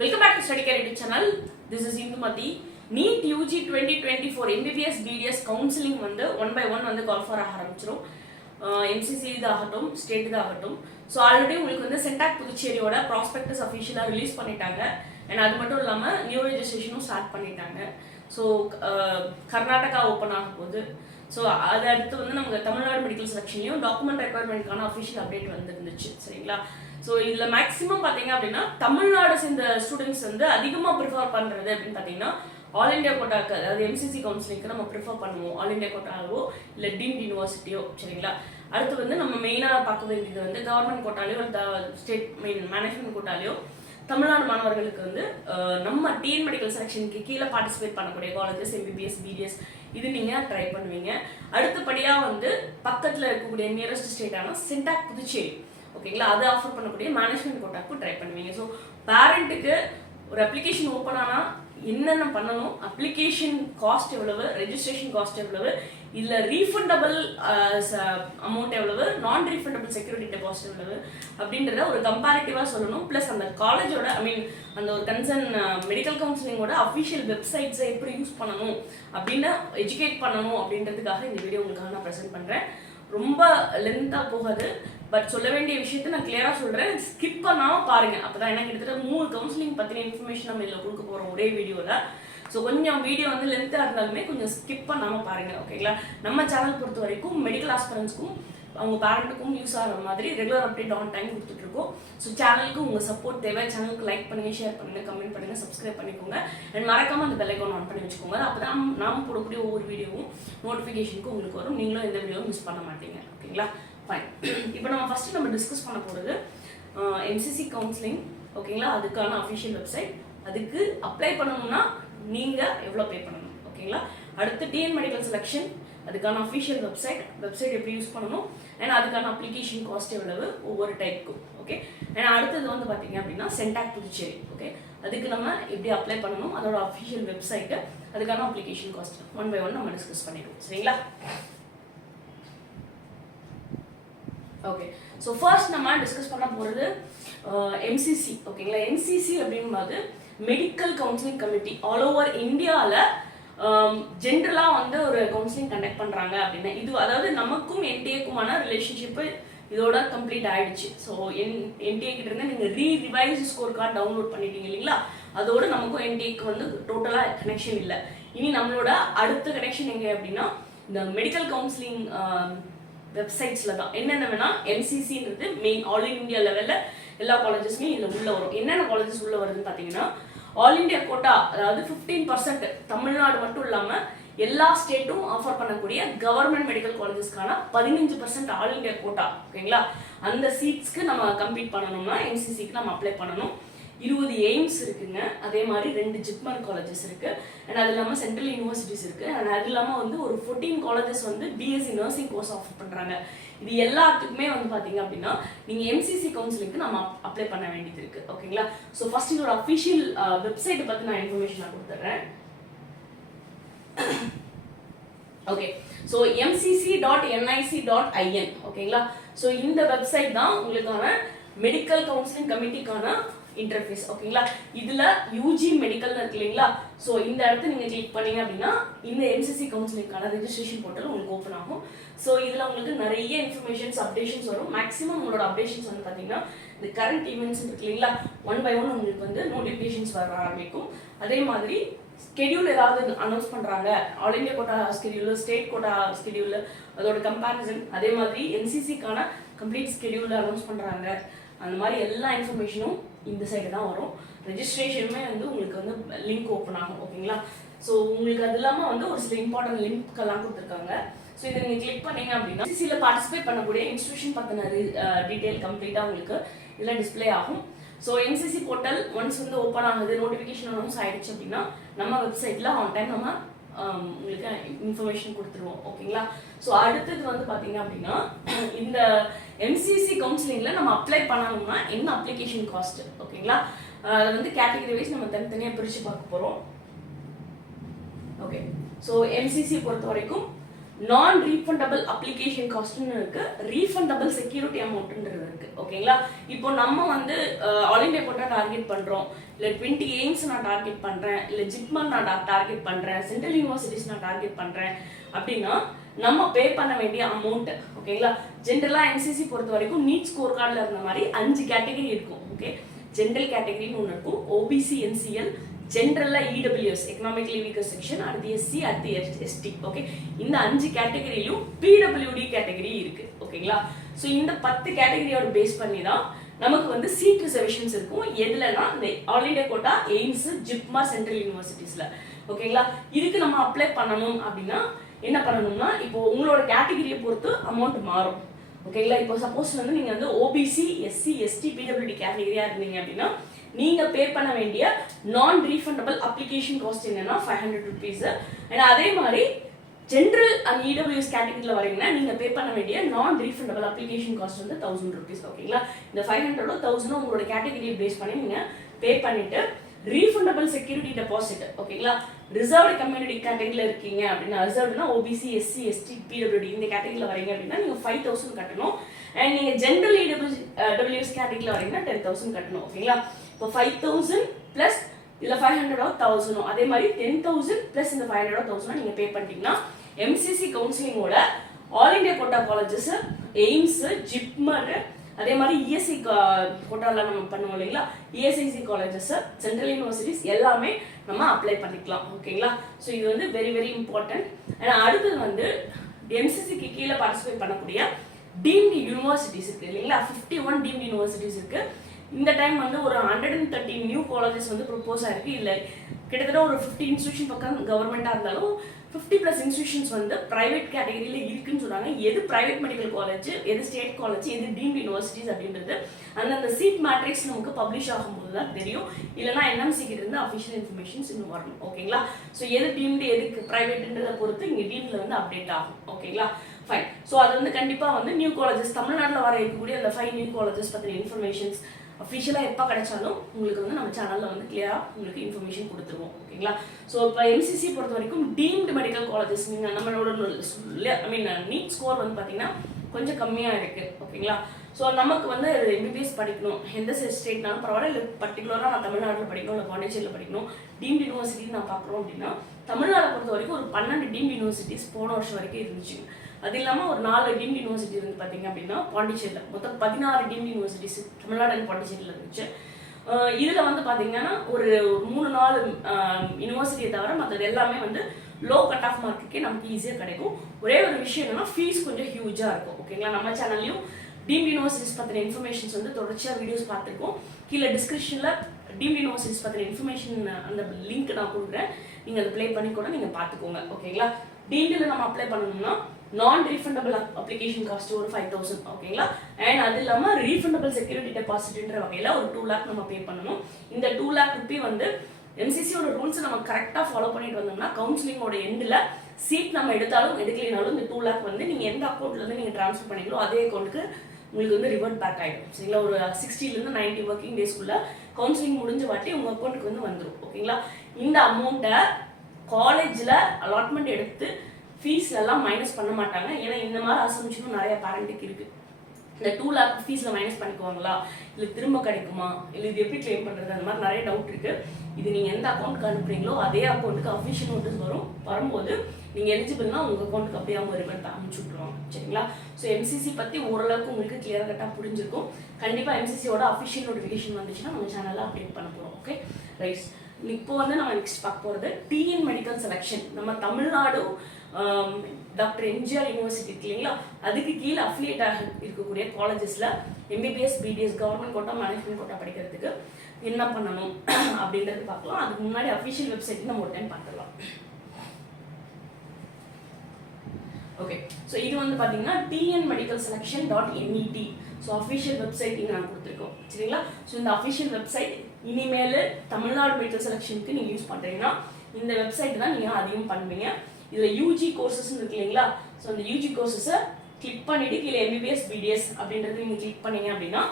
Welcome back to Study Care YouTube channel. This is Indumati. NEET UG 2024 MBBS BDS counseling வந்து 1 by 1 வந்து call for ஆரம்பிச்சிரும். MCC இதாகட்டும் state இதாகட்டும். So already உங்களுக்கு வந்து CENTAC புதுச்சேரியோட ப்ராஸ்பெக்டஸ் அஃபிஷியலாக ரிலீஸ் பண்ணிட்டாங்க. அண்ட் அது மட்டும் இல்லாமல் நியூ ரெஜிஸ்ட்ரேஷனும் ஸ்டார்ட் பண்ணிட்டாங்க. ஸோ கர்நாடகா ஓப்பன் ஆக போகுது. ஸோ அதை அடுத்து வந்து நமக்கு தமிழ்நாடு மெடிக்கல் செலக்ஷன்லையும் டாக்குமெண்ட் ரெக்குவயர்மெண்ட்கான அஃபிஷியல் அப்டேட் வந்துருந்துச்சு. சரிங்களா? ஸோ இதில் மேக்ஸிமம் பார்த்தீங்க அப்படின்னா தமிழ்நாடு சேர்ந்த ஸ்டூடெண்ட்ஸ் வந்து அதிகமாக ப்ரிஃபர் பண்ணுறது அப்படின்னு பார்த்தீங்கன்னா ஆல் இண்டியா கோட்டாக்கு, அதாவது MCC கவுன்சிலிங்க்கு நம்ம ப்ரிஃபர் பண்ணுவோம். ஆல் இண்டியா கோட்டாவோ இல்லை டீம்ட் யூனிவர்சிட்டியோ. சரிங்களா? அடுத்து வந்து நம்ம மெயினாக பார்க்க வேண்டியது வந்து கவர்மெண்ட் கோட்டாலையோ ஸ்டேட் மேனேஜ்மெண்ட் கோட்டாலையோ தமிழ்நாடு மாணவர்களுக்கு வந்து நம்ம டிஎன் மெடிக்கல் செலக்ஷனுக்கு கீழே பார்ட்டிசிபேட் பண்ணக்கூடிய காலேஜஸ் MBBS BDS இது நீங்கள் ட்ரை பண்ணுவீங்க. அடுத்தபடியாக வந்து பக்கத்தில் இருக்கக்கூடிய நியரஸ்ட் ஸ்டேட்டான சென்டாக் புதுச்சேரி, ஓகேங்களா, அதை ஆஃபர் பண்ணக்கூடிய மேனேஜ்மெண்ட் கோட்டாக்கு ட்ரை பண்ணுவீங்க. ஸோ பேரண்ட்டுக்கு ஒரு அப்ளிகேஷன் ஓப்பன் ஆனால் என்னென்ன பண்ணணும், அப்ளிகேஷன் காஸ்ட் எவ்வளவு, ரெஜிஸ்ட்ரேஷன் காஸ்ட் எவ்வளவு, இதில் ரீஃபண்டபிள் அமௌண்ட் எவ்வளவு, நான் ரீஃபண்டபிள் செக்யூரிட்டி டெபாசிட் எவ்வளவு அப்படின்றத ஒரு கம்பேரிட்டிவாக சொல்லணும். ப்ளஸ் அந்த காலேஜோட அந்த ஒரு கன்சர்ன் மெடிக்கல் கவுன்சிலிங்கோட அஃபிஷியல் வெப்சைட்ஸை எப்படி யூஸ் பண்ணணும் அப்படின்னு எஜுகேட் பண்ணணும் அப்படின்றதுக்காக இந்த வீடியோ உங்களுக்காக நான் ப்ரெசென்ட் பண்ணுறேன். ரொம்ப லென்த்தாக போகாது, பட் சொல்ல வேண்டிய விஷயத்த நான் கிளியராக சொல்கிறேன். ஸ்கிப் பண்ணாமல் பாருங்கள். அப்போ தான் எனக்கு கிட்டத்தட்ட 3 கவுன்சிலிங் பற்றின இன்ஃபர்மேஷன் நம்ம இதில் கொடுக்க போகிறோம் ஒரே வீடியோவில். ஸோ கொஞ்சம் வீடியோ வந்து லென்த்தாக இருந்தாலுமே கொஞ்சம் ஸ்கிப் பண்ணாமல் பாருங்கள், ஓகேங்களா? நம்ம சேனல் பொறுத்த வரைக்கும் மெடிக்கல் ஆஸ்பிரன்ஸ்க்கும் அவங்க பேரண்ட்டுக்கும் யூஸ் ஆகிற மாதிரி ரெகுலர் அப்டேட் ஆன் டைம் கொடுத்துட்ருக்கோம். ஸோ சேனலுக்கு உங்கள் சப்போர்ட் தேவை. சேனலுக்கு லைக் பண்ணுங்கள், ஷேர் பண்ணுங்கள், கமெண்ட் பண்ணுங்கள், சப்ஸ்கிரைப் பண்ணிக்கோங்க. அண்ட் மறக்காமல் அந்த பெல் ஐகான் ஆன் பண்ணி வச்சுக்கோங்க. அப்போ தான் நாம் போடக்கூடிய ஒவ்வொரு வீடியோவும் நோட்டிஃபிகேஷனுக்கு உங்களுக்கு வரும். நீங்களும் எந்த வீடியோவும் மிஸ் பண்ண மாட்டீங்க, ஓகேங்களா? ஃபைன். இப்போ நம்ம டிஸ்கஸ் பண்ண போகிறது MCC கவுன்சிலிங், ஓகேங்களா? அதுக்கான அஃபிஷியல் வெப்சைட், அதுக்கு அப்ளை பண்ணணும்னா நீங்கள் எவ்வளோ பே பண்ணணும், ஓகேங்களா? அடுத்து டிஎன் மெடிக்கல் செலக்ஷன், அதுக்கான அஃபிஷியல் வெப்சைட் எப்படி யூஸ் பண்ணணும், அண்ட் அதுக்கான அப்ளிகேஷன் காஸ்ட் எவ்வளவு ஒவ்வொரு டைப்புக்கும், ஓகே? அண்ட் அடுத்தது வந்து பார்த்தீங்க அப்படின்னா சென்டாக் புதுச்சேரி, ஓகே? அதுக்கு நம்ம எப்படி அப்ளை பண்ணணும், அதோட அஃபிஷியல் வெப்சைட்டு, அதுக்கான அப்ளிகேஷன் காஸ்ட் 1 by 1 நம்ம டிஸ்கஸ் பண்ணிடுவோம். சரிங்களா? ஓகே. ஸோ ஃபர்ஸ்ட் நம்ம டிஸ்கஸ் பண்ண போகிறது MCC, ஓகேங்களா? MCC அப்படின்போது medical counselling committee all over இந்தியாவில் ஜென்ரலாக வந்து ஒரு கவுன்சிலிங் கண்டக்ட் பண்ணுறாங்க அப்படின்னா இது அதாவது நமக்கும் NTA-க்குமான ரிலேஷன்ஷிப்பு இதோட கம்ப்ளீட் ஆகிடுச்சு. ஸோ NTA கிட்ட இருந்து நீங்கள் ரிவைஸ் ஸ்கோர் கார்டு டவுன்லோட் பண்ணிட்டீங்க இல்லைங்களா? அதோடு நமக்கும் NTA-க்கு வந்து டோட்டலாக கனெக்ஷன் இல்லை. இனி நம்மளோட அடுத்த கனெக்ஷன் எங்கே அப்படின்னா இந்த மெடிக்கல் கவுன்சிலிங் வெப்சைட்ஸில் தான். என்னென்ன வேணால் MCCன்றது மெயின் ஆல் இண்டியா லெவலில் எல்லா காலேஜஸுமே இதில் உள்ளே வரும். என்னென்ன காலேஜஸ் உள்ளே வருதுன்னு பார்த்தீங்கன்னா ஆல் இண்டியா கோட்டா, அதாவது 15% தமிழ்நாடு மட்டும் இல்லாமல் எல்லா ஸ்டேட்டும் ஆஃபர் பண்ணக்கூடிய கவர்மெண்ட் மெடிக்கல் காலேஜஸ்க்கான 15% ஆல் இண்டியா கோட்டா, ஓகேங்களா? அந்த சீட்ஸ்க்கு நம்ம கம்ப்ளீட் பண்ணணும்னா MCCக்கு நம்ம அப்ளை பண்ணணும். 20 எய்ம்ஸ் இருக்குங்க. அதே மாதிரி 2 ஜிப்மர் காலேஜஸ் இருக்கு. அண்ட் அது இல்லாமல் சென்ட்ரல் யூனிவர்சிட்டிஸ் இருக்கு. அண்ட் அது இல்லாமல் வந்து ஒரு 14 காலேஜஸ் வந்து BSc நர்சிங் கோர்ஸ் ஆஃபர் பண்றாங்க. இது எல்லாத்துக்குமே வந்து பாத்தீங்க அப்படின்னா நீங்க MCC கவுன்சிலிங்க்கு நம்ம அப்ளை பண்ண வேண்டியது இருக்கு, ஓகேங்களா? ஸோ ஃபர்ஸ்ட் இதோட அஃபிஷியல் வெப்சைட் பத்தி நான் இன்ஃபர்மேஷன் நான் கொடுத்துட்றேன். ஓகே. ஸோ mcc.nic.in, ஓகேங்களா? ஸோ இந்த வெப்சைட் தான் உங்களுக்கான மெடிக்கல் கவுன்சிலிங் கமிட்டிக்கான இன்டர்ஃபேஸ், ஓகேங்களா? இதுல UG மெடிக்கல் இருக்கு இல்லைங்களா? ஸோ இந்த இடத்த நீங்க கிளிக் பண்ணீங்க அப்படின்னா இந்த MCC கவுன்சிலிங்கான ரெஜிஸ்ட்ரேஷன் போர்ட்டல் உங்களுக்கு ஓப்பன் ஆகும். ஸோ இதுல உங்களுக்கு நிறைய இன்ஃபர்மேஷன்ஸ் அப்டேஷன்ஸ் வரும். மேக்ஸிமம் உங்களோட அப்டேஷன்ஸ் வந்து பாத்தீங்கன்னா இந்த கரண்ட் ஈவெண்ட்ஸ் இருக்கு இல்லைங்களா? 1 by 1 உங்களுக்கு வந்து நோட்டிஃபிகேஷன்ஸ் வர ஆரம்பிக்கும். அதே மாதிரி ஸ்கெடியூல் ஏதாவது அனௌன்ஸ் பண்றாங்க, all India quota schedule, state quota schedule, அதோட கம்பேரிசன், அதே மாதிரி MCCக்கான கம்ப்ளீட் ஸ்கெடியூல் அனௌன்ஸ் பண்றாங்க, அந்த மாதிரி எல்லா இன்ஃபர்மேஷனும் இந்த சைடு தான் வரும். ரெஜிஸ்ட்ரேஷனுமே வந்து உங்களுக்கு வந்து லிங்க் ஓப்பன் ஆகும், ஓகேங்களா? ஸோ உங்களுக்கு அது இல்லாமல் வந்து ஒரு சில இம்பார்ட்டன்ட் லிங்க்லாம் கொடுத்துருக்காங்க. ஸோ இதை நீங்கள் கிளிக் பண்ணீங்க அப்படின்னா MCCயில் பார்ட்டிசிபேட் பண்ணக்கூடிய இன்ஸ்டியூஷன் பற்றின டீட்டெயில் கம்ப்ளீட்டாக உங்களுக்கு இதெல்லாம் டிஸ்பிளே ஆகும். ஸோ MCC போர்ட்டல் ஒன்ஸ் வந்து ஓப்பன் ஆகுது, நோட்டிஃபிகேஷன் அனௌன்ஸ் ஆயிடுச்சு அப்படின்னா நம்ம வெப்சைட்டில் ஆன் டைம் நம்ம உங்களுக்கு இன்ஃபர்மேஷன் கொடுத்துருவோம், ஓகேங்களா? ஸோ அடுத்தது வந்து பார்த்தீங்க அப்படின்னா இந்த MCC கவுன்சிலிங்கில் நம்ம அப்ளை பண்ணணும்னா என்ன அப்ளிகேஷன் காஸ்ட், ஓகேங்களா? அதை வந்து கேட்டகரி வைஸ் நம்ம தனித்தனியாக பிரித்து பார்க்க போகிறோம். ஓகே. ஸோ MCC பொறுத்த வரைக்கும் நான் ரீஃபண்டபிள் அப்ளிகேஷன் காஸ்ட்னு இருக்கு, ரீஃபண்டபிள் செக்யூரிட்டி அமௌண்ட்ன்றது இருக்கு. ஓகேங்களா, இப்போ நம்ம வந்து ஆல் இண்டியா கோட்டா டார்கெட் பண்றோம், இல்லை 20 எய்ம்ஸ் நான் டார்கெட் பண்றேன், இல்லை ஜிப்மர் நான் டார்கெட் பண்றேன், சென்ட்ரல் யூனிவர்சிட்டிஸ் நான் டார்கெட் பண்றேன் அப்படின்னா நம்ம பே பண்ண வேண்டிய அமௌண்ட். ஓகேங்களா, ஜென்ரலா என்சிசி பொறுத்த வரைக்கும் நீட் ஸ்கோர் கார்டில் இருந்த மாதிரி 5 கேட்டகரி இருக்கும். ஓகே, ஜென்ரல் கேட்டகரின்னு ஒன்று இருக்கும், ஓபிசி, என்சிஎல், ஜென்ரல்ல இடபிள்யூஎஸ் எக்கனாமிக்கலி வீக்கர் செக்ஷன், அடுத்து எஸ்சி, அடுத்து எஸ்டி. ஓகே, இந்த 5 கேட்டகரியிலும் பிடபிள்யூடி கேட்டகரி இருக்கு. ஓகேங்களா, ஸோ இந்த 10 கேட்டகரியோட பேஸ் பண்ணி தான் நமக்கு வந்து சீட் ரிசர்வேஷன்ஸ் இருக்கும். எதுலன்னா இந்த all India quota, AIIMS, JIPMER, central யூனிவர்சிட்டிஸ்ல. ஓகேங்களா, இதுக்கு நம்ம அப்ளை பண்ணணும் அப்படின்னா என்ன பண்ணணும்னா, இப்போ உங்களோட கேட்டகரியை பொறுத்து அமௌண்ட் மாறும். ஓகேங்களா, இப்போ சப்போஸ் வந்து நீங்க வந்து ஓபிசி, எஸ்சி, எஸ்டி, பிடபிள்யூடி கேட்டகரியா இருந்தீங்க அப்படின்னா நீங்க பே பண்ண வேண்டிய நான் ரீஃபண்டபிள் அப்ளிகேஷன் காஸ்ட் என்னன்னா 500 rupees. அண்ட் அதே மாதிரி ஜென்ரல் அண்ட் இடபிள்யூஎஸ் கேட்டகரியில் வரீங்கன்னா நீங்க பே பண்ண வேண்டிய நான் ரீஃபண்டபிள் அப்ளிகேஷன் காஸ்ட் வந்து 1000 rupees. ஓகேங்களா, இந்த 500 1000 உங்களோட கேட்டகரியை பேஸ் பண்ணி நீங்க பே பண்ணிட்டு ரீஃபண்டபிள் செக்யூரிட்டி டெபாசிட். ஓகேங்களா, ரிசர்வ்டு கம்யூனிட்டி கேட்டகரியில் இருக்கீங்க அப்படின்னா, ரிசர்வ்டுனா ஓபிசி, எஸ்சி, எஸ்டி, பிடபிள்யூடி இந்த கேட்டகரியில் வரீங்க அப்படின்னா நீங்க 5000 கட்டணும். அண்ட் நீங்க ஜென்ரல் இடபிள்யூஎஸ் கேட்டகரியில் வரீங்கன்னா 10,000 கட்டணும். ஓகேங்களா, இப்போ 5000 பிளஸ் இல்ல 500 1000, அதே மாதிரி 10,000 பிளஸ் இந்த 500 1000 நீங்க பே பண்ணிட்டீங்கன்னா எம்சிசி கவுன்சிலிங்கோட all India quota colleges, AIIMS, JIPMER, அதே மாதிரி இஎஸ்ஐ கோட்டால நம்ம பண்ணுவோம் இல்லைங்களா, இஎஸ்ஐசி காலேஜஸ், சென்ட்ரல் யூனிவர்சிட்டிஸ் எல்லாமே நம்ம அப்ளை பண்ணிக்கலாம். ஓகேங்களா, ஸோ இது வந்து வெரி வெரி இம்பார்ட்டன்ட். அண்ட் அடுத்தது வந்து எம்சிசிக்கு கீழே பார்ட்டிசிபேட் பண்ணக்கூடிய டீம்டு யூனிவர்சிட்டிஸ் இருக்கு இல்லைங்களா, 51 டீம்டு யூனிவர்சிட்டிஸ் இருக்கு. இந்த டைம் வந்து ஒரு 130 நியூ காலேஜஸ் வந்து ப்ரொப்போஸ் ஆயிருக்கு. இல்லை கிட்டத்தட்ட ஒரு 50 இன்ஸ்டியூஷன் பக்கம் கவர்மெண்ட்டாக இருந்தாலும் 50+ இன்ஸ்டியூஷன்ஸ் வந்து பிரைவேட் கேட்டகரியில் இருக்குன்னு சொன்னாங்க. எது பிரைவேட் மெடிக்கல் காலேஜ், எது ஸ்டேட் காலேஜ், எது டீம்டு யூனிவர்சிட்டிஸ் அப்படின்றது அந்த சீட் மேட்ரிக்ஸ் நமக்கு பப்ளிஷ் ஆகும்போது தான் தெரியும். இல்லைனா என்எம்சி கிட்ட இருந்து அஃபிஷியல் இன்ஃபர்மேஷன்ஸ் இன்னும் வரணும். ஓகேங்களா, ஸோ எது டீம்டு எதுக்கு பிரைவேட்ன்றதை பொறுத்து இங்கே டீம்ல வந்து அப்டேட் ஆகும். ஓகேங்களா, ஃபைன். ஸோ அது வந்து கண்டிப்பாக வந்து நியூ காலேஜஸ் தமிழ்நாட்டில் வர இருக்கக்கூடிய அந்த 5 நியூ காலேஜஸ் பற்றின இன்ஃபர்மேஷன்ஸ் அஃபிஷியலாக எப்போ கிடைச்சாலும் உங்களுக்கு வந்து நம்ம சேனலில் வந்து கிளியராக உங்களுக்கு இன்ஃபர்மேஷன் கொடுத்துருவோம். ஓகேங்களா, ஸோ இப்போ எம்சிசி பொறுத்த வரைக்கும் டீம்டு மெடிக்கல் காலேஜஸ் நீங்கள் நம்மளோட நீட் ஸ்கோர் வந்து பார்த்தீங்கன்னா கொஞ்சம் கம்மியாக இருக்குது. ஓகேங்களா, ஸோ நமக்கு வந்து எம்பிபிஎஸ் படிக்கணும், எந்த ஸ்டேட்னாலும் பரவாயில்ல, இல்லை பர்டிகுலராக நான் தமிழ்நாட்டில் படிக்கணும், இல்லை பாண்டிச்சேரியில் படிக்கணும், டீம்டு யூனிவர்சிட்டி நான் பார்க்குறோம் அப்படின்னா தமிழ்நாட்டை பொறுத்த வரைக்கும் ஒரு 12 டீம்டு யூனிவர்சிட்டிஸ் போன வருஷம் வரைக்கும் இருந்துச்சு. அது இல்லாமல் ஒரு 4 டீம்டு யூனிவர்சிட்டி வந்து பார்த்தீங்க அப்படின்னா பாண்டிச்சேரியில் மொத்தம் 16 டீம்டு யூனிவர்சிட்டிஸ் தமிழ்நாடு அண்ட் பாண்டிச்சேரியில் இருந்துச்சு. இதில் வந்து பார்த்தீங்கன்னா ஒரு 3-4 யூனிவர்சிட்டியை தவிர மற்றது எல்லாமே வந்து லோ கட் ஆஃப் மார்க்குக்கே நமக்கு ஈஸியாக கிடைக்கும். ஒரே ஒரு விஷயம் என்னன்னா ஃபீஸ் கொஞ்சம் ஹியூஜாக இருக்கும். ஓகேங்களா, நம்ம சேனல்லையும் டீம்டு யூனிவர்சிட்டிஸ் பற்றின இன்ஃபர்மேஷன்ஸ் வந்து தொடர்ச்சியாக வீடியோஸ் பார்த்துருக்கோம். கீழே டிஸ்கிரிப்ஷனில் டீம்டு யூனிவர்சிட்டிஸ் பற்றின இன்ஃபர்மேஷன் அந்த லிங்க் நான் கொடுக்குறேன், நீங்கள் அதை ப்ளே பண்ணி கூட நீங்கள் பார்த்துக்கோங்க. ஓகேங்களா, டீம்டில் நம்ம அப்ளை பண்ணணும்னா நான் ரீஃபண்டபிள் அப்ளிகேஷன் காஸ்ட் ஒரு 5,000. ஓகேங்களா, அண்ட் அது இல்லாமல் ரீஃபண்டபிள் செக்யூரிட்டி டெபாசிட்ன்ற வகையில் ஒரு 2 lakh நம்ம பே பண்ணணும். இந்த 2 lakh ரூபி வந்து எம்சிசியோட ரூல்ஸ் நம்ம கரெக்டாக ஃபாலோ பண்ணிட்டு வந்தோம்னா கவுன்சிலிங்கோட எண்டில் சீட் நம்ம எடுத்தாலும் எடுக்கலைனாலும் இந்த 2 lakh வந்து நீங்கள் எந்த அக்கௌண்ட்லேருந்து நீங்கள் ட்ரான்ஸ்ஃபர் பண்ணிங்களோ அதே அக்கௌண்ட்டுக்கு உங்களுக்கு வந்து ரிவர்ட் பேக் ஆகிடும். சரிங்களா, ஒரு 60 90 ஒர்க்கிங் டேஸ்க்குள்ள கவுன்சிலிங் முடிஞ்ச வாட்டி உங்கள் அக்கௌண்ட்டுக்கு வந்து வந்துடும். ஓகேங்களா, இந்த அமௌண்ட்டை காலேஜில் அலாட்மெண்ட் எடுத்து ஃபீஸ் எல்லாம் மைனஸ் பண்ண மாட்டாங்க. ஏன்னா இந்த மாதிரி அசம்ஷனும் நிறைய பேரண்ட்டுக்கு இருக்குது. இந்த 2 lakh ஃபீஸில் மைனஸ் பண்ணிக்குவாங்களா, இல்லை திரும்ப கிடைக்குமா, இல்லை இது எப்படி கிளைம் பண்ணுறது, அந்த மாதிரி நிறைய டவுட் இருக்குது. இது நீங்கள் எந்த அக்கௌண்ட்டுக்கு அனுப்புறீங்களோ அதே அக்கௌண்ட்டுக்கு அஃபிஷியல் நோட்டீஸ் வரும்போது நீங்கள் எலிஜிபிள்னா உங்கள் அக்கௌண்ட்டுக்கு அப்படியே அவங்க ரிவர்ட் அனுப்பிச்சு விட்ருவாங்க. சரிங்களா, ஸோ எம்சிசி பற்றி ஓரளவுக்கு உங்களுக்கு கிளியராக கட்டாக புரிஞ்சிருக்கும். கண்டிப்பாக எம்சிசியோட அஃபிஷியல் நோட்டிஃபிகேஷன் வந்துச்சுன்னா நம்ம சேனலில் அப்டேட் பண்ண போகிறோம். ஓகே ரைட், இப்போ வந்து நம்ம நெக்ஸ்ட் பார்க்க போகிறது டிஎன் மெடிக்கல் செலெக்ஷன். நம்ம தமிழ்நாடு டாக்டர் எம்ஜிஆர் யூனிவர்சிட்டி இல்லைங்களா, அதுக்கு கீழே அஃபிலியேட் ஆக இருக்கக்கூடிய காலேஜஸில் MBBS, BDS, government quota, management quota படிக்கிறதுக்கு என்ன பண்ணணும் அப்படின்றது பார்க்கலாம். அதுக்கு முன்னாடி அஃபிஷியல் வெப்சைட் நம்ம ஒரு டைம் பார்த்துக்கலாம். ஓகே, ஸோ இது வந்து பார்த்தீங்கன்னா tnmedicalselection.net. ஸோ அஃபிஷியல் வெப்சைட் இங்கே நான் கொடுத்துருக்கோம். சரிங்களா, ஸோ இந்த அஃபிஷியல் வெப்சைட் இனிமேல் தமிழ்நாடு மெடிக்கல் செலெக்ஷனுக்கு நீங்கள் யூஸ் பண்ணுறீங்கன்னா இந்த வெப்சைட் தான் நீங்கள் அதிகம் பண்ணுவீங்க. இதில் யூஜி கோர்சஸ் இருக்கு இல்லைங்களா, ஸோ அந்த யூஜி கோர்சஸை கிளிக் பண்ணிவிட்டு கீழே எம்பிபிஎஸ், பிடிஎஸ் அப்படின்றது நீங்கள் கிளிக் பண்ணீங்க அப்படின்னா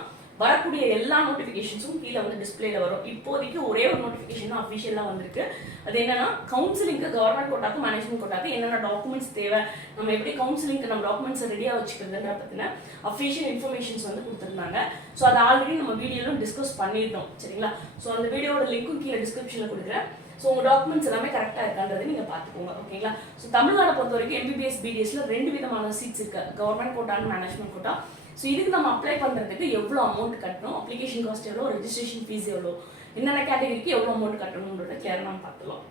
வரக்கூடிய எல்லா நோட்டிஃபிகேஷன்ஸும் கீழே வந்து டிஸ்பிளேல வரும். இப்போதைக்கு ஒரே ஒரு நோட்டிஃபிகேஷன் தான் அஃபிஷியலாக வந்திருக்கு. அது என்னன்னா கவுன்சிலிங்க்கு கவர்மெண்ட் கோட்டாக்கு மேனேஜ்மெண்ட் கோட்டாக்கு என்னென்ன டாக்குமெண்ட்ஸ் தேவை, நம்ம எப்படி கவுன்சிலிங்க்கு நம்ம டாக்குமெண்ட்ஸை ரெடியாக வச்சுக்கிறதுன்ற பற்றின அஃபிஷியல் இன்ஃபர்மேஷன்ஸ் வந்து கொடுத்துருந்தாங்க. ஸோ அதை ஆல்ரெடி நம்ம வீடியோலும் டிஸ்கஸ் பண்ணியிருந்தோம் சரிங்களா. ஸோ அந்த வீடியோட லிங்க்கும் கீழே டிஸ்கிரிப்ஷனில் கொடுக்குறேன். ஸோ உங்கள் டாக்குமெண்ட்ஸ் எல்லாமே கரெக்டாக இருக்கான்றது நீங்கள் பார்த்துக்கோங்க ஓகேங்களா. ஸோ தமிழ்நாடை பொறுத்த வரைக்கும் MBBS BDSல 2 விதமான சீட்ஸ் இருக்கு, government quota and management quota. So இதுக்கு நம்ம அப்ளை பண்ணுறதுக்கு எவ்வளோ அமௌண்ட் கட்டணும், அப்ளிகேஷன் காஸ்ட் எவ்வளோ, ரெஜிஸ்ட்ரேஷன் ஃபீஸ் எவ்வளோ, என்னென்ன கேட்டகரிக்கு எவ்வளோ அமௌண்ட் கட்டணுன்றத கிளியராக நம்ம பார்த்துக்கலாம்.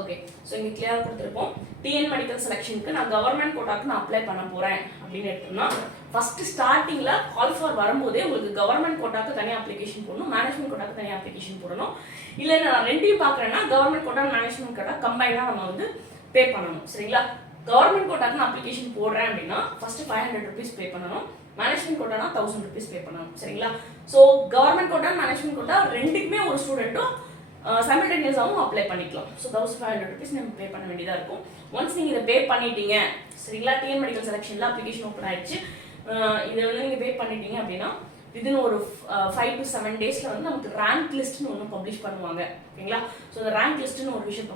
ஓகே, ஸோ இங்கே கிளியராக கொடுத்துருப்போம். டிஎன் மெடிக்கல் செலெக்ஷனுக்கு நான் கவர்மெண்ட் கோட்டாக்கு நான் அப்ளை பண்ண போகிறேன் அப்படின்னு எடுத்தோம்னா ஃபர்ஸ்ட் ஸ்டார்டிங்கில் கால் ஃபார் வரும்போதே உங்களுக்கு கவர்மெண்ட் கோட்டாக்கு தனியாக அப்ளிகேஷன் போடணும், மேனேஜ்மெண்ட் கோட்டாக்கு தனியாக அப்ளிகேஷன் போடணும். இல்லை நான் ரெண்டையும் பார்க்குறேன்னா கவர்மெண்ட் கோட்டா மேனேஜ்மெண்ட் கோட்டா கம்பைனாக நம்ம வந்து பே பண்ணணும் சரிங்களா. கவர்மெண்ட் கோட்டாக்கு அப்ளிகேஷன் போடுறேன் அப்படின்னா ஃபர்ஸ்ட் 500 rupees பே பண்ணணும், மேனேஜ்மெண்ட் கோட்டானா 1000 rupees பே பண்ணணும் சரிங்களா. So government quota management quota ரெண்டுக்குமே ஒரு ஸ்டூடெண்ட்டும் சைமல்டேனியஸாகவும் அப்ளை பண்ணிக்கலாம். ஸோ 1500 rupees நம்ம பே பண்ண வேண்டியதாக இருக்கும். ஒன்ஸ் நீங்கள் இதை பே பண்ணிட்டீங்க சரிங்களா, டிஎன் மெடிக்கல் செலெக்ஷனில் அப்ளிகேஷன் ஓப்பன் ஆயிடுச்சு, இதை வந்து நீங்கள் பே பண்ணிட்டீங்க அப்படின்னா விதின் ஒரு 5 to 7 daysல வந்து நமக்கு ரேங்க் லிஸ்ட்னு ஒன்று பப்ளிஷ் பண்ணுவாங்க ஓகேங்களா. ஸோ அந்த ரேங்க் லிஸ்ட்னு ஒரு விஷயம்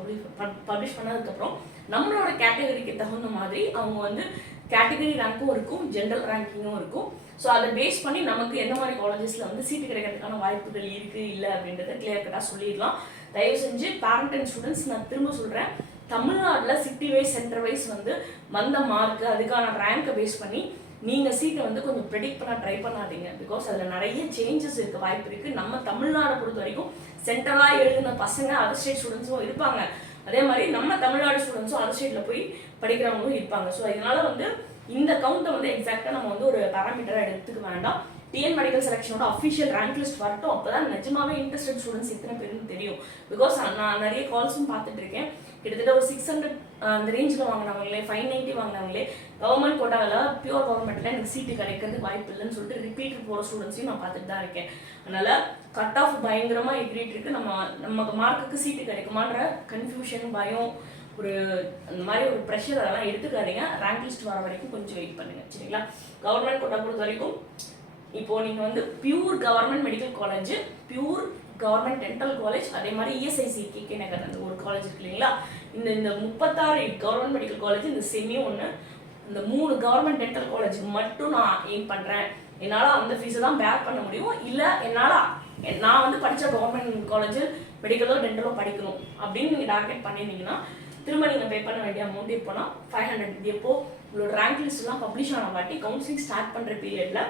பப்ளிஷ் பண்ணதுக்கப்புறம் நம்மளோட கேட்டகரிக்கு தகுந்த மாதிரி அவங்க வந்து கேட்டகரி ரேங்க்கும் இருக்கும், ஜென்ரல் ரேங்கிங்கும் இருக்கும். ஸோ அதை பேஸ் பண்ணி நமக்கு எந்த மாதிரி காலேஜஸில் வந்து சீட்டு கிடைக்கிறதுக்கான வாய்ப்புகள் இருக்குது இல்லை அப்படின்றத கிளியர் கட்டாக சொல்லிடலாம். தயவு செஞ்சு பேரண்ட் அண்ட் ஸ்டூடெண்ட்ஸ் நான் திரும்ப சொல்கிறேன், தமிழ்நாட்டில் சிட்டி வைஸ் சென்டர் வைஸ் வந்து வந்த மார்க்கு அதுக்கான ரேங்கை பேஸ் பண்ணி நீங்கள் சீட்டை வந்து கொஞ்சம் ப்ரெடிக்ட் பண்ண ட்ரை பண்ணாதீங்க. பிகாஸ் அதில் நிறைய சேஞ்சஸ் இருக்க வாய்ப்பு இருக்குது. நம்ம தமிழ்நாடை பொறுத்த வரைக்கும் சென்ட்ரலாக எழுதின பசங்க அதர் ஸ்டேட் ஸ்டூடெண்ட்ஸும் இருப்பாங்க, அதே மாதிரி நம்ம தமிழ்நாடு ஸ்டூடெண்ட்ஸும் அதர் ஸ்டேட்டில் போய் படிக்கிறவங்களும் இருப்பாங்க. ஸோ இதனால வந்து இந்த கவுண்ட்டை வந்து எக்ஸாக்டாக நம்ம வந்து ஒரு பேராமீட்டராக எடுத்துக்க வேண்டாம். டிஎன் மெடிக்கல் செலெக்ஷனோட அஃபிஷியல் ரேங்க் லிஸ்ட் வரட்டும், அப்போ தான் நிஜமாவே இன்ட்ரெஸ்டட் ஸ்டூடெண்ட்ஸ் எத்தனை பேருன்னு தெரியும். பிகாஸ் நான் நிறைய கால்ஸும் பார்த்துட்டு இருக்கேன், கிட்டத்தட்ட ஒரு 600 அந்த ரேஞ்சில் வாங்கினவங்களே, 590 வாங்கினவங்களே கவர்மெண்ட் கோட்டாவில் பியூர் கவர்மெண்ட்டில் எனக்கு சீட்டு கிடைக்கிறதுக்கு வாய்ப்பு இல்லைன்னு சொல்லிட்டு ரிப்பீட் போகிற ஸ்டூடெண்ட்ஸையும் நான் பார்த்துட்டு தான் இருக்கேன். அதனால் கட் ஆஃப் பயங்கரமாக எகிரிட்டு இருக்கு. நமக்கு மார்க்குக்கு சீட்டு கிடைக்குமான்ற கன்ஃபியூஷன், பயம், ஒரு அந்த மாதிரி ஒரு ப்ரெஷர் அதெல்லாம் எடுத்துக்காதீங்க. ரேங்க் லிஸ்ட் வர வரைக்கும் கொஞ்சம் வெயிட் பண்ணுங்க சரிங்களா. கவர்மெண்ட் கோட்டா பொறுத்த வரைக்கும் இப்போ நீங்க வந்து pure government medical college, pure government dental college, அதே மாதிரி இஎஸ்ஐசி கேகே நகர் அந்த ஒரு காலேஜ் இருக்கு இல்லைங்களா. இந்த 36 கவர்மெண்ட் மெடிக்கல் காலேஜ், இந்த செமி ஒன்று, இந்த 3 கவர்மெண்ட் டென்டல் காலேஜுக்கு மட்டும் நான் எய்ம் பண்றேன். என்னால் அந்த ஃபீஸை தான் பேர் பண்ண முடியும், இல்லை என்னால் நான் வந்து படித்த கவர்மெண்ட் காலேஜ் மெடிக்கலோ டென்டலோ படிக்கணும் அப்படின்னு நீங்கள் டார்கெட் பண்ணியிருந்தீங்கன்னா திரும்ப நீங்கள் பே பண்ண வேண்டிய அமௌண்ட் எப்போனா 500. இது எப்போ உங்களோட ரேங்க் லிஸ்ட்லாம் பப்ளிஷ் ஆன வாட்டி கவுன்சிலிங் ஸ்டார்ட் பண்ணுற பீரியடில்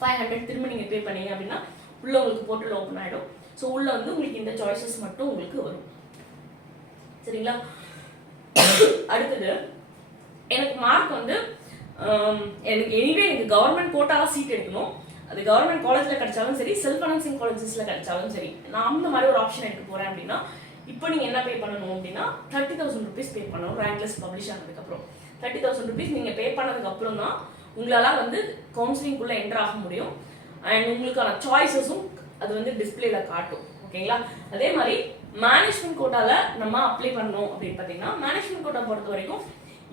500 திரும்ப நீங்கள் பே பண்ணீங்க அப்படின்னா உள்ள உங்களுக்கு போர்ட்டல் ஓப்பன் ஆகிடும். ஸோ உள்ள வந்து உங்களுக்கு இந்த சாய்ஸஸ் மட்டும் உங்களுக்கு வரும் சரிங்களா. அடுத்தது எனக்கு மார்க் வந்து எனக்கு கவர்மெண்ட் கோட்டாவில் சீட் எடுக்கணும், அது கவர்மெண்ட் காலேஜில் கிடைச்சாலும் சரி, செல்ஃப் ஃபைனான்சிங் காலேஜஸில் கிடைச்சாலும் சரி, நான் அந்த மாதிரி ஒரு ஆப்ஷன் எடுக்க போகிறேன் அப்படின்னா இப்போ நீங்கள் என்ன பே பண்ணணும் அப்படின்னா 30,000 rupees பே பண்ணணும். ரேங்க் லிஸ்ட் பப்ளிஷ் ஆனதுக்கப்புறம் 30,000 rupees நீங்கள் பே பண்ணதுக்கப்புறம் தான் உங்களால் வந்து கவுன்சிலிங்குள்ளே என்டர் ஆக முடியும். அண்ட் உங்களுக்கான சாய்ஸஸும் அது வந்து டிஸ்பிளேல காட்டும் ஓகேங்களா. அதே மாதிரி மேனேஜ்மெண்ட் கோட்டாவில் நம்ம அப்ளை பண்ணணும் அப்படின்னு பார்த்தீங்கன்னா மேனேஜ்மெண்ட் கோட்டா பொறுத்த வரைக்கும்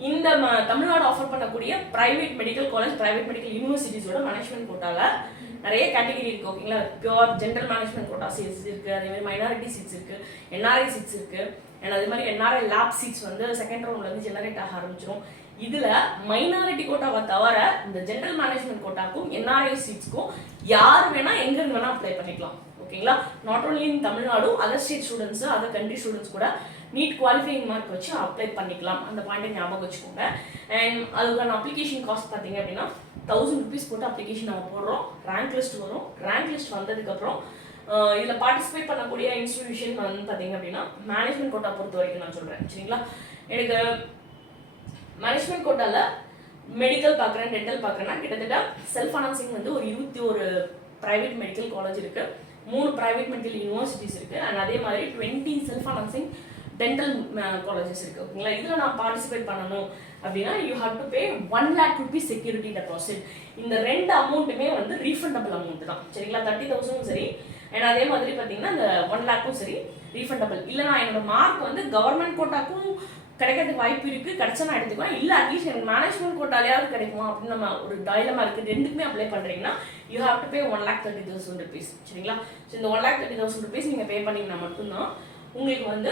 இந்த தமிழ்நாடு ஆஃபர் பண்ணக்கூடிய private medical college, private medical யூனிவர்சிட்டிஸோட மேனேஜ்மெண்ட் கோட்டாவில் நிறைய கேட்டகரி இருக்கு ஓகேங்களா. Pure general management quota seats இருக்கு, அதே மாதிரி மைனாரிட்டி சீட்ஸ் இருக்கு, என்ஆர்ஐ சீட்ஸ் இருக்கு, அண்ட் அதே மாதிரி என்ஆர்ஐ லேப் சீட்ஸ் வந்து செகண்ட் ரவுண்ட்ல இருந்து ஜெனரேட் ஆக ஆரம்பிச்சிடும். இதுல மைனாரிட்டி கோட்டாவை தவிர இந்த ஜென்ரல் மேனேஜ்மெண்ட் கோட்டாக்கும் என்ஆர்ஐ சீட்ஸ்க்கும் யார் வேணா எங்க இருந்து வேணா அப்ளை பண்ணிக்கலாம் ஓகேங்களா. Not only in Tamil Nadu, other state students, other country students கூட நீட் குவாலிஃபைங் மார்க் வச்சு அப்ளை பண்ணிக்கலாம். அந்த பாயிண்டை ஞாபகம் வச்சுக்கோங்க. அண்ட் அதுக்கான அப்ளிகேஷன் காஸ்ட் பார்த்தீங்க அப்படின்னா 1000 rupees போட்டு அப்ளிகேஷன் நம்ம போடுறோம். ரேங்க் லிஸ்ட் வரும். ரேங்க் லிஸ்ட் வந்ததுக்கப்புறம் இதில் பார்ட்டிசிபேட் பண்ணக்கூடிய இன்ஸ்டிடியூஷன் வந்து பார்த்தீங்க அப்படின்னா மேனேஜ்மெண்ட் கோட்டா பொறுத்த வரைக்கும் நான் சொல்கிறேன் சரிங்களா. எனக்கு மேனேஜ்மெண்ட் கோட்டாவில் மெடிக்கல் பார்க்குறேன், டென்டல் பார்க்குறேன்னா கிட்டத்தட்ட செல்ஃப் ஃபைனான்சிங் வந்து ஒரு 21 பிரைவேட் மெடிக்கல் காலேஜ் இருக்குது, 3 பிரைவேட் மெடிக்கல் யூனிவர்சிட்டிஸ் இருக்குது, அண்ட் அதே மாதிரி 20 செல்ஃப் ஃபைனான்சிங் டென்டல் காலேஜஸ் இருக்குது ஓகேங்களா. இதில் நான் பார்ட்டிசிபேட் பண்ணணும் அப்படின்னா you have to pay 1 lakh rupees security deposit. இந்த 2 அமௌண்ட்டுமே வந்து ரீஃபண்டபிள் அமௌண்ட் தான் சரிங்களா. 30,000 சரி, அண்ட் அதே மாதிரி பார்த்தீங்கன்னா இந்த 1 lakhம் சரி ரீஃபண்டபிள். இல்லை நான் என்னோட மார்க் வந்து கவர்மெண்ட் கோட்டாக்கும் கிடைக்கிறதுக்கு வாய்ப்பு இருக்குது. கிடைச்சா நான் எடுத்துக்கலாம். இல்லை அட்லீஸ்ட் எனக்கு மேனேஜ்மெண்ட் கோட்டாலையாவது கிடைக்குமா அப்படின்னு நம்ம ஒரு டைலமா இருக்குது. ரெண்டுக்குமே அப்ளை பண்ணுறீங்கன்னா you have to pay 1,30,000 rupees. சரிங்களா? ஸோ இந்த 1,30,000 rupees நீங்கள் பே பண்ணிங்கன்னா மட்டும்தான் உங்களுக்கு வந்து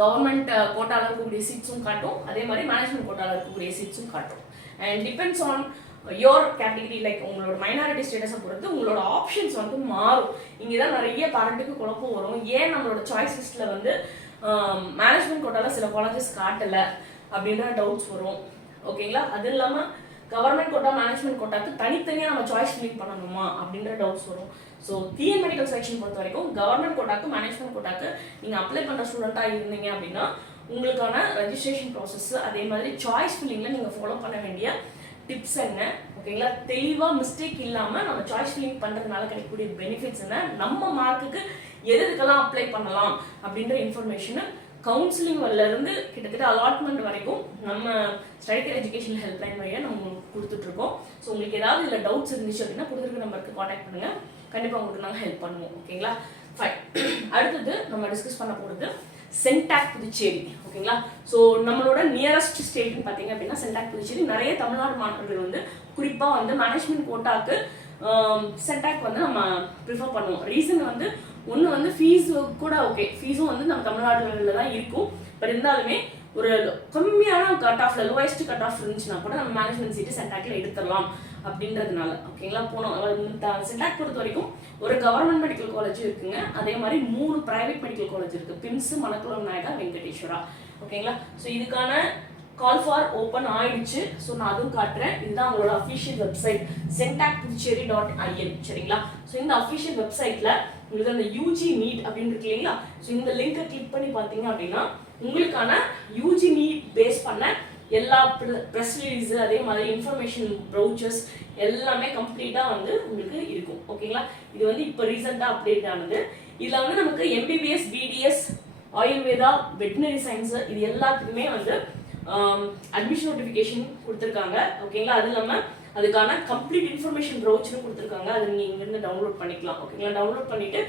கவர்மெண்ட் கோட்டாவில் இருக்கக்கூடிய சீட்ஸும் காட்டும், அதே மாதிரி மேனேஜ்மெண்ட் கோட்டாவில் இருக்கக்கூடிய சீட்ஸும் காட்டும். And depends on your category, like உங்களோட மைனாரிட்டி ஸ்டேட்டஸை பொறுத்து உங்களோட ஆப்ஷன்ஸ் வந்து மாறும். இங்கே தான் நிறைய பேரண்ட்டுக்கு குழப்பம் வரும். ஏன் நம்மளோட சாய்ஸ் லிஸ்ட்டில் வந்து மேனேஜ்மெண்ட் கோட்டாவில் சில காலேஜஸ் காட்டலை அப்படின்ற டவுட்ஸ் வரும். ஓகேங்களா? அது இல்லாமல் கவர்மெண்ட் கோட்டா மேனேஜ்மெண்ட் கோட்டாக்கு தனித்தனியாக நம்ம சாய்ஸ் ஃபில்லிங் பண்ணணுமா அப்படின்ற டவுட்ஸ் வரும். ஸோ டிஎன் மெடிக்கல் செலெக்ஷன் பொறுத்த வரைக்கும் கவர்மெண்ட் கோட்டாக்கு மேனேஜ்மெண்ட் கோட்டாக்கு நீங்கள் அப்ளை பண்ணுற ஸ்டூடெண்ட்டாக இருந்தீங்க அப்படின்னா உங்களுக்கான ரெஜிஸ்ட்ரேஷன் ப்ராசஸ், அதே மாதிரி சாய்ஸ் ஃபில்லிங்கில் நீங்கள் ஃபாலோ பண்ண வேண்டிய டிப்ஸ் என்ன, ஓகேங்களா, தெளிவாக மிஸ்டேக் இல்லாமல் நம்ம சாய்ஸ் ஃபில்லிங் பண்ணுறதுனால கிடைக்கக்கூடிய பெனிஃபிட்ஸ் என்ன, நம்ம மார்க்குக்கு எதுக்கெல்லாம் அப்ளை பண்ணலாம் அப்படின்ற இன்ஃபர்மேஷனை கவுன்சிலிங்லேருந்து கிட்டத்தட்ட அலாட்மெண்ட் வரைக்கும் நம்ம ஸ்டடி எஜுகேஷன் ஹெல்ப்லைன் வழியாக நம்ம கொடுத்துட்ருக்கோம். ஸோ உங்களுக்கு ஏதாவது இதில் டவுட்ஸ் இருந்துச்சு அப்படின்னா கொடுத்துருக்க நம்பருக்கு காண்டாக்ட் பண்ணுங்கள். கண்டிப்பாக உங்களுக்கு நாங்கள் ஹெல்ப் பண்ணுவோம். ஓகேங்களா? ஃபைன். அடுத்தது நம்ம டிஸ்கஸ் பண்ண போகிறது சென்டாக் புதுச்சேரி. ஓகேங்களா? ஸோ நம்மளோட நியரஸ்ட் ஸ்டேட்னு பார்த்தீங்க அப்படின்னா சென்டாக் புதுச்சேரி. நிறைய தமிழ்நாடு மாணவர்கள் வந்து குறிப்பாக வந்து மேனேஜ்மெண்ட் கோட்டாக்கு சென்டாக் வந்து நம்ம ப்ரிஃபர் பண்ணுவோம். ரீசன் வந்து ஒன்று வந்து ஃபீஸ் கூட ஓகே, ஃபீஸும் வந்து நம்ம தமிழ்நாடுகளில் தான் இருக்கும். பட் இருந்தாலுமே ஒரு கம்மியான கட் ஆஃப்ல லோயஸ்ட் கட் ஆஃப் இருந்துச்சுன்னா கூட நம்ம மேனேஜ்மெண்ட் சீட்டு சென்டாக்ல எடுத்துடலாம் அப்படின்றதுனால. ஓகேங்களா? சென்டாக் பொறுத்த வரைக்கும் ஒரு கவர்மெண்ட் மெடிக்கல் காலேஜ் இருக்குங்க, அதே மாதிரி 3 பிரைவேட் மெடிக்கல் காலேஜ் இருக்கு, பிம்ஸ், மணக்குளம் நாயகா, வெங்கடேஸ்வரா. ஓகேங்களா? ஸோ இதுக்கான கால் ஃபார் ஓப்பன் ஆயிடுச்சு. ஸோ நான் அதுவும் காட்டுறேன். இதுதான் அவங்களோட அஃபிஷியல் வெப்சைட் centacpuducherry.in. சரிங்களா? ஸோ இந்த அஃபிஷியல் வெப்சைட்ல உங்களுக்கு அந்த யூஜி நீட் அப்படின்னு இருக்கு இல்லைங்களா? ஸோ இந்த லிங்கை கிளிக் பண்ணி பார்த்தீங்க அப்படின்னா உங்களுக்கான யூஜி நீட் பேஸ் பண்ண எல்லா ப்ரெஸ் ரிலீஸ், அதே மாதிரி இன்ஃபர்மேஷன் ப்ரௌச்சர்ஸ் எல்லாமே கம்ப்ளீட்டாக வந்து உங்களுக்கு இருக்கும். ஓகேங்களா? இது வந்து இப்போ ரீசெண்டாக அப்டேட் ஆனது. இதில் வந்து நமக்கு MBBS, BDS, Ayurveda, veterinary science இது எல்லாத்துக்குமே வந்து அட்மிஷன் நோட்டிஃபிகேஷன் கொடுத்துருக்காங்க. ஓகேங்களா? அது இல்லாமல் அதுக்கான கம்ப்ளீட் இன்ஃபர்மேஷன் ப்ரௌச்சரும் கொடுத்துருக்காங்க. அது நீங்கள் இங்கேருந்து டவுன்லோட் பண்ணிக்கலாம். ஓகேங்களா? டவுன்லோட் பண்ணிவிட்டு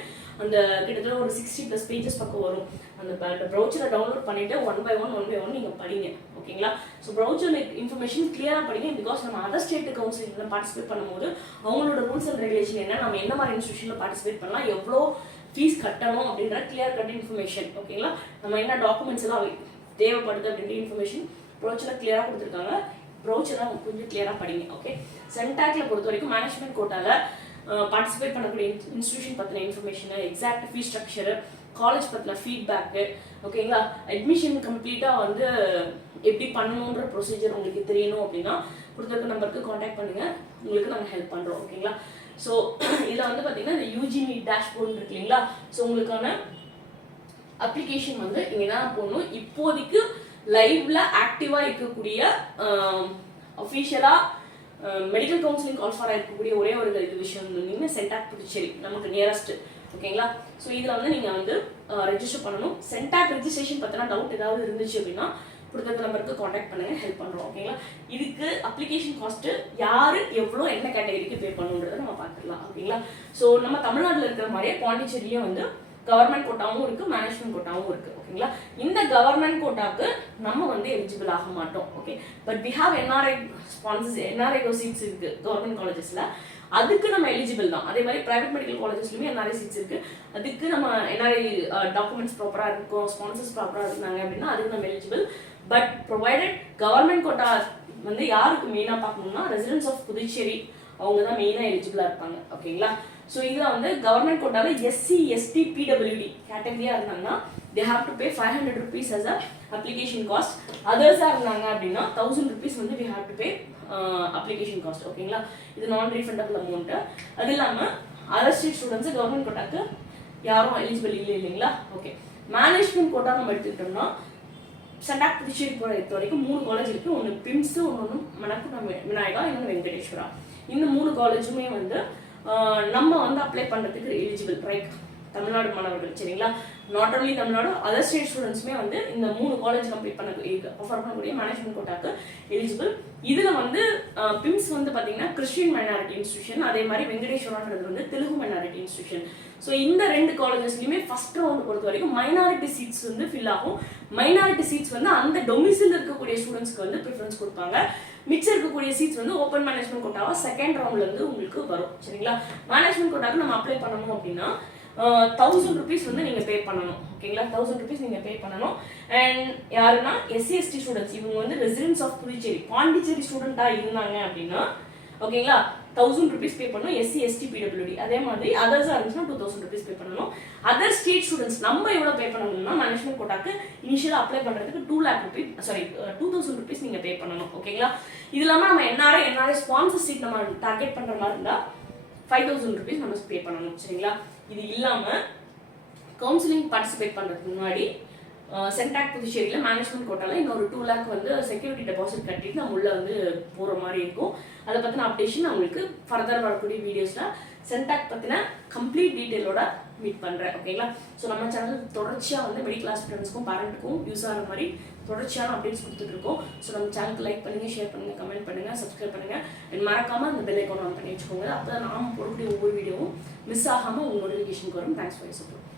அந்த கிட்டத்தட்ட ஒரு 60+ பேஜஸ் பக்கம் வரும். அந்த ப்ரௌச்சரை டவுன்லோட் பண்ணிவிட்டு ஒன் பை ஒன் நீங்கள் படிங்க. ஓகேங்களா? ஸோ ப்ரௌச்சர் இன்ஃபர்மேஷன் கிளியராக படிங்க. பிகாஸ் நம்ம அதர் ஸ்டேட் கவுன்சிலிங்கில் பார்ட்டிசிபேட் பண்ணும்போது அவங்களோட ரூல்ஸ் அண்ட் ரெகுலேஷன் என்ன, நம்ம என்ன மாதிரி இன்ஸ்டியூஷனில் பார்ட்டிசிபேட் பண்ணலாம், எவ்வளோ ஃபீஸ் கட்டணும் அப்படின்ற கிளியர் கட் இன்ஃபர்மேஷன். ஓகேங்களா? நம்ம என்ன டாக்குமெண்ட்ஸ் எல்லாம் தேவைப்படுது அப்படின்ற இன்ஃபர்மேஷன் ப்ரௌச்சரை கிளியராக கொடுத்துருக்காங்க. ப்ரௌச்சரை கொஞ்சம் கிளியராக படிங்க. ஓகே? சென்டாக்ல பொறுத்த வரைக்கும் மேனேஜ்மெண்ட் கோட்டாவில் பார்ட்டிசிபேட் பண்ணக்கூடிய இன்ஸ்டியூஷன் பற்றின information, exact fees structure, college பற்றின ஃபீட்பேக்கு, ஓகேங்களா, அட்மிஷன் கம்ப்ளீட்டாக வந்து எப்படி பண்ணணுன்ற ப்ரொசீஜர் உங்களுக்கு தெரியணும் அப்படின்னா கொடுத்துருக்க நம்பருக்கு காண்டாக்ட் பண்ணுங்கள். உங்களுக்கு நாங்கள் ஹெல்ப் பண்ணுறோம். ஓகேங்களா? ஸோ இதில் வந்து பார்த்தீங்கன்னா இந்த யூஜி நீட் டேஷ்போர்டு இருக்கு இல்லைங்களா? ஸோ உங்களுக்கான அப்ளிகேஷன் வந்து இங்கே தான் போகணும். இப்போதைக்கு லைவ்ல ஆக்டிவாக இருக்கக்கூடிய அஃபிஷியலாக மெடிக்கல் கவுன்சிலிங் கால் ஃபார் இருக்கக்கூடிய ஒரே ஒரு இது விஷயம் வந்து சென்டாக் புதுச்சேரி நமக்கு நியரஸ்ட். ஓகேங்களா? ஸோ இதில் வந்து நீங்கள் வந்து ரெஜிஸ்டர் பண்ணணும். சென்டாக் ரெஜிஸ்ட்ரேஷன் பற்றின டவுட் ஏதாவது இருந்துச்சு அப்படின்னா கொடுத்த நம்பருக்கு காண்டாக்ட் பண்ணுங்கள், ஹெல்ப் பண்ணுறோம். ஓகேங்களா? இதுக்கு அப்ளிகேஷன் காஸ்ட்டு யார் எவ்வளோ என்ன கேட்டகரிக்கு பே பண்ணுன்றதை நம்ம பார்த்துக்கலாம். ஓகேங்களா? ஸோ நம்ம தமிழ்நாட்டில் இருக்கிற மாதிரியே பாண்டிச்சேரியும் வந்து கவர்மெண்ட் கோட்டாவும் இருக்குது, மேனேஜ்மெண்ட் கோட்டாவும் இருக்குது. ஓகேங்களா? இந்த கவர்மெண்ட் கோட்டாக்கு நம்ம வந்து எலிஜிபிள் ஆக மாட்டோம். Okay? But we have NRI sponsors, NRI seats இருக்குது கவர்மெண்ட் காலேஜஸில், அதுக்கு நம்ம எலிஜிபிள் தான். அதே மாதிரி பிரைவேட் மெடிக்கல் காலேஜஸ்லையுமே என்ஆர்ஐ சீட்ஸ் இருக்குது, அதுக்கு நம்ம என்ஆர்ஐ டாக்குமெண்ட்ஸ் ப்ராப்பராக இருக்கும், ஸ்பான்சர்ஸ் ப்ராப்பராக இருந்தாங்க அப்படின்னா அதுக்கு நம்ம eligible. But provided government quota வந்து யாருக்கு மெயினாக பார்க்கணும்னா ரெசிடென்ட்ஸ் ஆஃப் புதுச்சேரி அவங்க தான் மெயினாக எலிஜிபிளாக இருப்பாங்க. ஓகேங்களா? ஸோ இதில் வந்து கவர்மெண்ட் கோட்டாவில் எஸ்சி, எஸ்டி, பிடபிள்யூடி கேட்டகரியாக இருந்தாங்கன்னா they have to pay 500 rupees as a application cost. அதர்ஸாக இருந்தாங்க அப்படின்னா 1000 rupees வந்து we have to pay application cost. ஓகேங்களா? இது நான் ரீஃபண்டபிள் அமௌண்ட்டு. அது இல்லாமல் அதர் ஸ்டேட் ஸ்டூடெண்ட்ஸு கவர்மெண்ட் கோட்டாக்கு யாரும் எலிஜிபிள் இல்லை இல்லைங்களா? ஓகே. மேனேஜ்மெண்ட் கோட்டா நம்ம எடுத்துக்கிட்டோம்னா சென்டாக் புதுச்சேரி பொறுத்த வரைக்கும் 3 காலேஜ் இருக்குது. ஒன்று பிம்ஸ், ஒன்று மணக்குளம் விநாயகா, இன்னொன்று வெங்கடேஸ்வரா. இந்த 3 காலேஜுமே வந்து நம்ம வந்து அப்ளை பண்ணுறதுக்கு எலிஜிபிள். ரைட்? தமிழ்நாடு மாணவர்கள் சரிங்களா. Not only Tamil Nadu, other state ஸ்டூடெண்ட்ஸுமே வந்து இந்த 3 காலேஜ் கம்ப்ளீட் பண்ண ஆஃபர் பண்ணக்கூடிய மேனேஜ்மெண்ட் கோட்டாக்கு எலிஜிபிள். இதில் வந்து பிம்ஸ் வந்து பார்த்தீங்கன்னா கிறிஸ்டியன் மைனாரிட்டி இன்ஸ்டியூஷன், அதே மாதிரி வெங்கடேஸ்வரான்றது வந்து தெலுங்கு மைனாரிட்டி இன்ஸ்டியூஷன். ஸோ இந்த 2 காலேஜஸ்லையுமே ஃபர்ஸ்ட் ரவுண்ட் பொறுத்த வரைக்கும் மைனாரிட்டி சீட்ஸ் வந்து ஃபில் ஆகும். மைனாரிட்டி சீட்ஸ் வந்து அந்த டொமிசில் இருக்கக்கூடிய ஸ்டூடெண்ட்ஸ்க்கு வந்து ப்ரிஃபரன்ஸ் கொடுப்பாங்க. மிச்சம் இருக்கக்கூடிய சீட்ஸ் வந்து ஓப்பன் மேனேஜ்மெண்ட் கோட்டாவா செகண்ட் ரவுண்ட்ல இருந்து உங்களுக்கு வரும் சரிங்களா. மேனேஜ்மெண்ட் கோட்டாக்கு நம்ம அப்ளை பண்ணணும் அப்படின்னா 1000 rupees வந்து நீங்க பே பண்ணணும் ஓகேங்களா. 1000 rupees நீங்க பே பண்ணணும். அண்ட் யாருன்னா SC ST ஸ்டூடெண்ட்ஸ், இவங்க வந்து ரெசிடென்ட்ஸ் ஆஃப் புதுச்சேரி பாண்டிச்சேரி ஸ்டூடெண்டா இருந்தாங்க அப்படின்னா ஓகேங்களா 1000 rupees பே பண்ணணும். SC ST PWD அதே மாதிரி அதர்ஸா இருந்துச்சுன்னா 2000 rupees பே பண்ணணும். அதர் ஸ்டேட் ஸ்டூடெண்ட்ஸ் நம்ம எவ்வளவு பே பண்ணணும்னா மேனேஜ்மெண்ட் கோட்டாக்கு இனிஷியலா அப்ளை பண்றதுக்கு 2000 rupees நீங்க பே பண்ணணும் ஓகேங்களா. இது இல்லாம நம்ம NRI ஸ்பான்சர் சீட் நம்ம டார்கெட் பண்ற மாதிரி இருந்தா 5000 rupees நம்ம பே பண்ணணும் சரிங்களா. இது இல்லாம கவுன்சிலிங் பார்ட்டிசிபேட் பண்றதுக்கு முன்னாடி சென்டாக் புதுச்சேரியில மேனேஜ்மெண்ட் கோட்டால இன்னொரு 2 lakh வந்து செக்யூரிட்டி டெபாசிட் கட்டிட்டு நம்ம உள்ள வந்து போற மாதிரி இருக்கும். அதை பத்தின அப்டேஷன் நான் உங்களுக்கு ஃபர்தர் வரக்கூடிய வீடியோஸ்ல சென்டாக் பத்தின கம்ப்ளீட் டீடைலோட மீட் பண்றேன் ஓகேங்களா. ஸோ நம்ம சேனல் தொடர்ச்சியா வந்து மிடில் கிளாஸ் ஸ்டூடெண்ட்ஸ்க்கும் பேரண்ட்டுக்கும் யூஸ் ஆகிற மாதிரி தொடர்ச்சியான அப்டேட்ஸ் கொடுத்துட்டு இருக்கோம். ஸோ நம்ம சேனலுக்கு லைக் பண்ணுங்க, ஷேர் பண்ணுங்க, கமெண்ட் பண்ணுங்க, சப்ஸ்கிரைப் பண்ணுங்க. அண்ட் மறக்காம அந்த பெல் ஐக்கான் ஆன் பண்ணி வச்சுக்கோங்க. அப்போ தான் நாம் போடக்கூடிய ஒவ்வொரு வீடியோவும் மிஸ் ஆகாம உங்க நோட்டிஃபிகேஷனுக்கு வரும். Thanks for your support.